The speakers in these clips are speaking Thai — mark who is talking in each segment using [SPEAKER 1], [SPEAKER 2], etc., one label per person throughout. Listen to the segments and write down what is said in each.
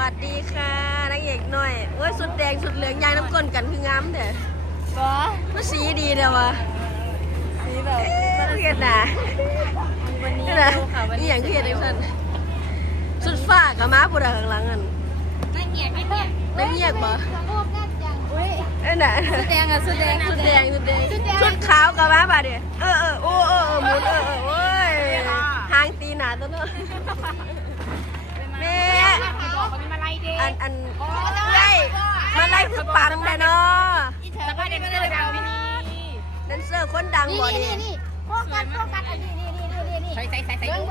[SPEAKER 1] วัสดีค่ะนางเอกหน่อยโอ้ยสุดแดงสุดเหลืองยายน้ำก้นกันคืองามเด้อก็สีดีเด้อวะสีแบบเห็นน่ะวันนี้ค่ะวันนี้อย่างที่เห็นเองสันสุดฟ้ากับม้าปูดข้างหลังกันไม่เงียบบ่น่ะสุดแดงอะสุดแดงชุดขาวกับม้าป่ะเดี๋ยโอ้หมุนโอ้ยหางตีหนาตัวเนาะแม่อันได้มาไล่คือปังแต่เนาะ
[SPEAKER 2] แล้วก็เด็กเสื้อดังไม่มี
[SPEAKER 1] แดนเซอร์คนดังบ่นี่
[SPEAKER 2] โฟกัสอันนี้ใส่เบิ้ง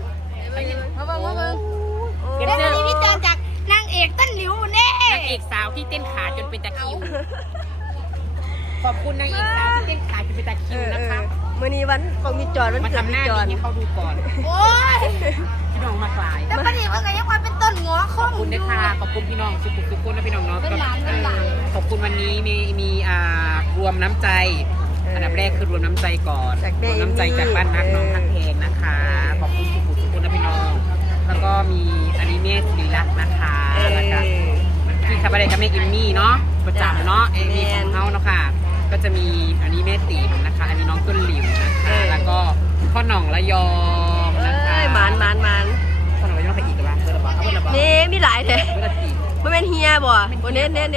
[SPEAKER 2] เดี๋ยวนี้พี่เจอจากนางเอกต้นหลิวแน่นางเอกสาวที่เต้นขาจนเป็นตะคิวขอบคุณนางเอกสาวที่เต้นขาจนเป็นตะคิวนะคะ
[SPEAKER 1] มื่อนี้วันของมีจอดวันเกิดมีจอด
[SPEAKER 2] ให้เขาดูก่อนโอ้ยพี่น้องมาฝ่ายแต่ประเดี๋ยวว่าไงยังความเป็นต้นหัวขอบคุณด้วยค่ะขอบคุณพี่น้องทุกคนนะพี่น้องเนาะขอบคุณวันนี้มีรวมน้ำใจอันดับแรกคือรวมน้ำใจก่อนรวมน้ำใจจากบ้านนักน้องทักเพลงนะคะขอบคุณทุกคนนะพี่น้องแล้วก็มีอนิเมะสีรักนะคะแล้วก็ที่คาบาเร่กับแม่อิมมี่เนาะประจำเนาะมีของเขาเนาะค่ะก็จะมีอนิเมะตีมนะคะอันนี้น้องต้นหลิวนะคะแล้วก็พ่อหน่องระยองนะคะ
[SPEAKER 1] หมาน
[SPEAKER 2] พ่อหน่องระยองใครอีกกันบ้างเบอร์ละบ้าง
[SPEAKER 1] นี่มีหลายเลยมันเป็นเฮียบ่นั่นพ่อห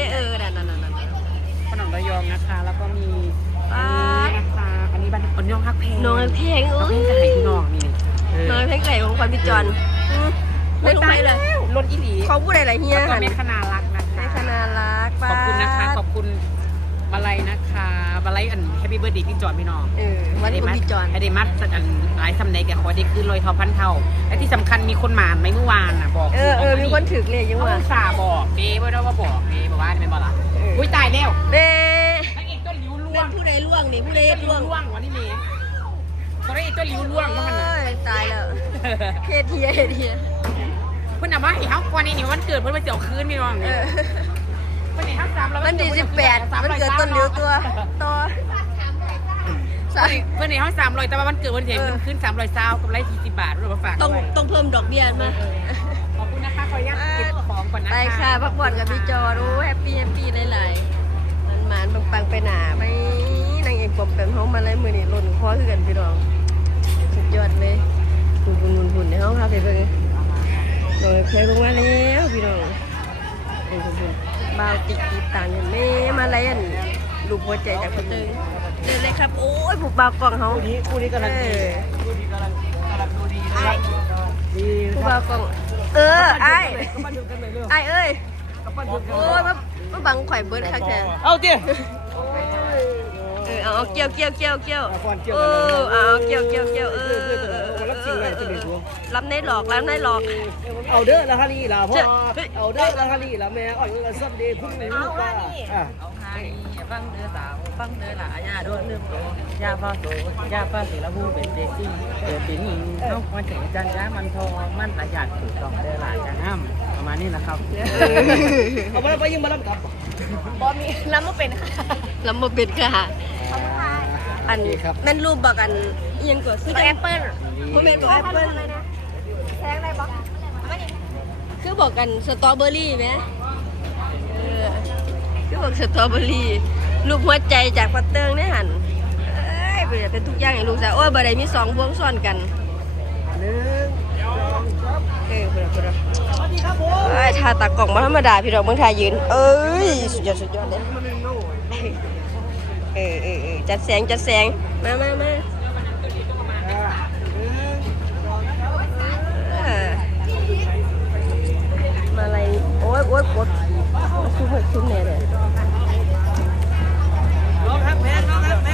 [SPEAKER 2] น่องระยองนะคะแล้วก็มีอันนี้บ้านน้องฮักเพลง
[SPEAKER 1] น้องฮักเพลง
[SPEAKER 2] น้องเพลงจะให้พี่น้องนี่
[SPEAKER 1] น้องเพลงไหลของความพิจารณ์
[SPEAKER 2] ไม่รู้ไม่เลยรถอีหลี
[SPEAKER 1] เขาพูดอะไรเฮีย
[SPEAKER 2] ค่ะแม่คณารักนะคะ
[SPEAKER 1] แม่คณารัก
[SPEAKER 2] ขอบคุณนะคะขอบคุณมาลัยนะคะมาลัยอันแฮปปี้เบิร์ดเดย์พี่จอนพี่น้อง
[SPEAKER 1] วันนี้พี่จอน
[SPEAKER 2] ให้ได้มัดอันหลายสำเนียงแกขอได้ขึ้นลอยทอพันเท่าและที่สำคัญมีคนหมานไหมเมื่อวานน่ะบอก
[SPEAKER 1] มีคนถึกเลยยังว่า
[SPEAKER 2] สาบอกเบ้ไม่ได้ว่าบอกเบ้บอกว่าเป็นบ่ล่ะอุ้ยตายแล้ว
[SPEAKER 1] เบ้
[SPEAKER 2] นักเอกต้นลิ้วล่วง
[SPEAKER 1] ผู้ใดล่วงนี่ผู้ใดล่วง
[SPEAKER 2] วันนี้เมย์เขาได้ต้นลิ้วล่วงมั้งนะ
[SPEAKER 1] ตายแล้วเฮีย
[SPEAKER 2] เพื่อนว่าเขาวันนี้วันเกิดเพื่อนมาเจียวคืนพี่น้องเนี่ย
[SPEAKER 1] มันดี18มันเกิดต้นหลิวตัว
[SPEAKER 2] เพื่อนในห้อง300แต่ว่ามันเกิดวันเดียวมันขึ้น300ซาวกับไร40 บาทรู้ป่ะฝาก
[SPEAKER 1] ต้องเพิ่มดอกเบี้ยมา
[SPEAKER 2] ขอบคุณนะคะขออนุญาตเก็บของก่อนนะคะ
[SPEAKER 1] ไปค่ะพักผ่อนกับพี่จอรู้แฮปปี้หลายๆมันปังไปหนาไม่นางเอกปอมแปมห้องมาเลยมือนี่ล้นคอคือกันพี่น้องสุดยอดเลยหุ่นในห้องครับไปเบิ่งโดยเพลงลงมาแล้วพี่น้องหุ่นบ่าวติดต่างอย่างนี้มาอะไรอันลูกหัวใจจากคนเดินเลยครับโอ้ยผูกบ่าวกล่องเขา
[SPEAKER 2] คู่นี้กำลังดีคู่นี้กำลังดูดีนะครับ
[SPEAKER 1] ผูกบ่าวกล่องไอ้เอ้ยโอ้ยมาบังข่อยเบิร์ดค่ะแก
[SPEAKER 2] เอาเตี้ย
[SPEAKER 1] เอาเกี่ยวเอาเกี่ยวรับในหลอก
[SPEAKER 2] เอาเด้อละฮารีล่ะพ่อเอาเด้อละฮารีล่ะแม่อ่อนละซับเดย์พุ่งในลูกตาเอาฮารีฟังเด้อสาวฟังเด้อละอาญาโดนลืมโตยาฟ้าโตยาฟ้าสีละบูเป็นเด็กที่เกิดปีนี้เอาวันถึงจันทร์มันทองมันประหยัดถูกต้องเด้อละจันทร์ประมาณนี้นะครับเอาไปยิงมารับกับบอมีรับมาเป็น
[SPEAKER 1] ค่ะอันแม่นรูปบอกกันยังกดซื้อแอปเปิ้ลพ่อแม่บอกแอปเปิ้ลแพงได้บอกคือบอกกันสตรอเบอรี่ไหมคือบอกสตรอเบอรี่ลูกหัวใจจากปัตเติงเนี่ยหันเป็นทุกอย่างอย่างลูกสาวโอ้ยบ่ได้มี2พวงซ้อนกันถ้าตากล่องมาธรรมดาพี่น้องเมืองไทยยืนสุดยอดเลยจัดแสงมาอะไรโอ้ยกดคุ้มแน่เลย
[SPEAKER 2] น้องครับแม่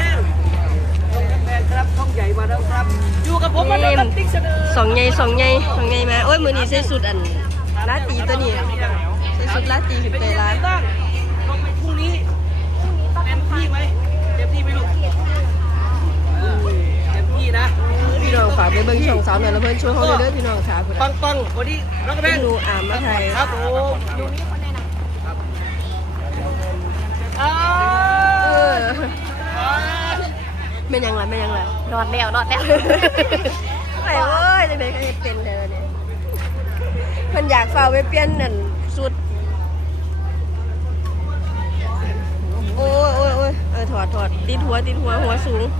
[SPEAKER 2] ครับช่องใหญ่มาแล้วครับอยู่กับผมมาแล้วครับติ๊กเสนอ
[SPEAKER 1] สองใหญ่มาโอ้ยมือนี้ใส่สุดอันลาตีตัวนี้ใส่สุดลาตีขึ้นไปร้าน
[SPEAKER 2] พรุ่งนี้เต็มที่ไหมเต็มที่ไหมลูกเต็มที่นะ
[SPEAKER 1] พี่น้องฝากไปเบิ่งช่องสาวหน่อยแล้วเพื่อนช่วยเขาเด้อพี่น้องค่ะ
[SPEAKER 2] ปังวันนี้น้องแม่
[SPEAKER 1] ดูมาไทย
[SPEAKER 2] ครับผมอยู่นี้คนแนะน
[SPEAKER 1] ำเป็นยังไง
[SPEAKER 2] นอนแล้ว
[SPEAKER 1] ไอ้เอ้ยจะเป็นใครเป็นเธอเนี่ยมันอยากฝ่าไปเปลี่ยนนั่นสูสุดโอ้ยถอดติดหัวหัวสูง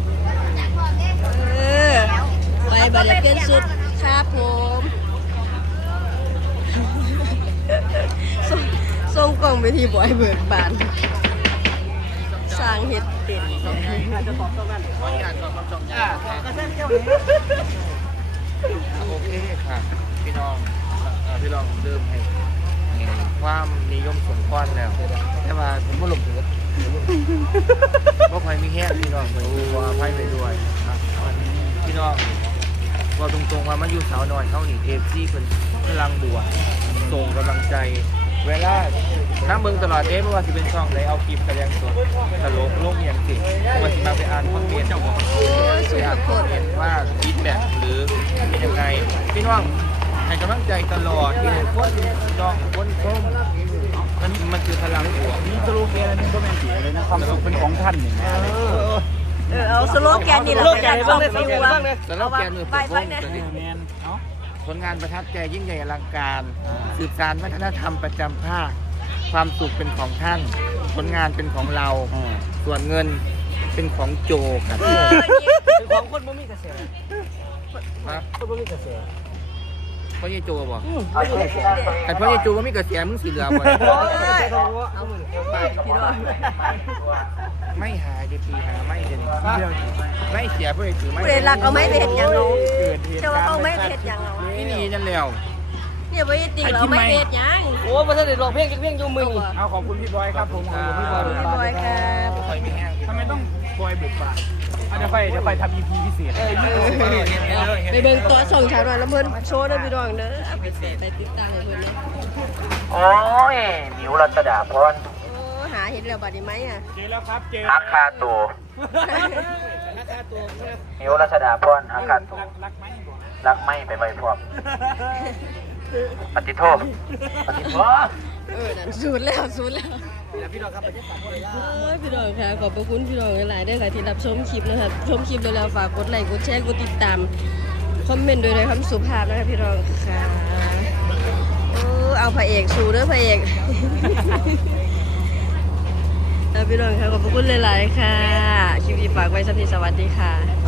[SPEAKER 1] ไปบัดเดี๋ยวเปลี่ยนสุดครับผมส่งกล่องไปที่บอยเบิกบานสร้างเห็ดเป็น
[SPEAKER 2] จะตอบตรงนั้นขออนุญาตตอบคำชมก็เส้นเจ้าโอเคค่ะพี่น้องเริ่มให้ความนิยมสมควรแล้วแต่ว่าผมก็หลงถึงก็ไฟมีแห้งพี่น้องไปดูว่าไฟไปด้วยครับพี่น้องก็ตรงๆว่ามาอยู่สาวน้อยเขาหนีเอฟซีเป็นพลังบวกส่งกำลังใจเวลาน้ำเมืองตลอดไม่ว่าจะเป็นช่องไหนเอาคลิปแสดงสดตลกโลกอย่างสิมันจะมาไปอ่านคอมเมนต์ไปอ่านคอมเมนต์ว่าฟีดแบ็กหรือเป็นยังไงพี่น้องให้กำลังใจตลอดที่คนน้องคนส้มมันคือพลังบวกนี่สโลแกนนี่ก็แม่นเสียเลยนะความสุขเป็นของท่านอย่างนี้
[SPEAKER 1] เอาสโลแกนนี่แหละไปกันบ้างเลย
[SPEAKER 2] สโลแกนมือเปิดวงตัวนี้ผลงานประทับใจยิ่งใหญ่อลังการสืบสานวัฒนธรรมประจำภาคความสุขเป็นของท่านผลงานเป็นของเราส่วนเงินเป็นของโจครับเป็นของคนบ่มีกระแสครับคนบ่มีกระแสพ่อเยโจบอกแต่พ่อเยโจบ่มีกระแสมึงสีเหลืองบ่ไม่หาเดี๋ยวปีหาไม่เดี๋ยวไม่เสียเพื่อถือไม่
[SPEAKER 1] เรักเอาไม่เผ็ดยังเราจะว่าเอาไม่เผ็ดยังเรา
[SPEAKER 2] นี่นี่นั่นแล้ว
[SPEAKER 1] เนี่ยไม่จริงเราไม่เผ็ดยัง
[SPEAKER 2] โอ้ประเทศเด็ดร้องเพลงยูมือเอาขอบคุณพี่บอยครับผมขอบคุณพี่บ
[SPEAKER 1] อยครับ
[SPEAKER 2] ทำไมต้องบอยบุกป่าเดี๋ยวไปทำ EP พิเศษ
[SPEAKER 1] ไปเบิ่งตัวส่งชาวน้อยแล้วเพิ่นโชว์ด้วยพี่น้องเด้อไปติดตามให้เพิ่นเลย
[SPEAKER 3] โอ้ยมิวรัชดาพร
[SPEAKER 1] หาเห็นแล้วบัดนี้ไหมอ่ะ
[SPEAKER 2] เจอแล้วครับเจอ
[SPEAKER 3] ฮักคาตัวมิวรัชดาพรฮักคาตัวรักไม่ไปไวพร้อมปฏิโทษ
[SPEAKER 1] นั่นสูดแล้ว
[SPEAKER 2] พี่น้องครับไปเช็คฝากด้วย
[SPEAKER 1] พี่น้องค่ะขอบพระคุณพี่น้องหลายๆด้วยค่ะที่รับชมคลิปนะครับชมคลิปแล้วฝากกดไลค์กดแชร์กดติดตามคอมเมนต์ด้วยคำสุภาพนะคะพี่น้องค่ะเอาพระเอกสู้เด้อพระเอกพี่น้องค่ะขอบพระคุณหลายๆค่ะคลิปนี้ฝากไว้สักทีสวัสดีค่ะ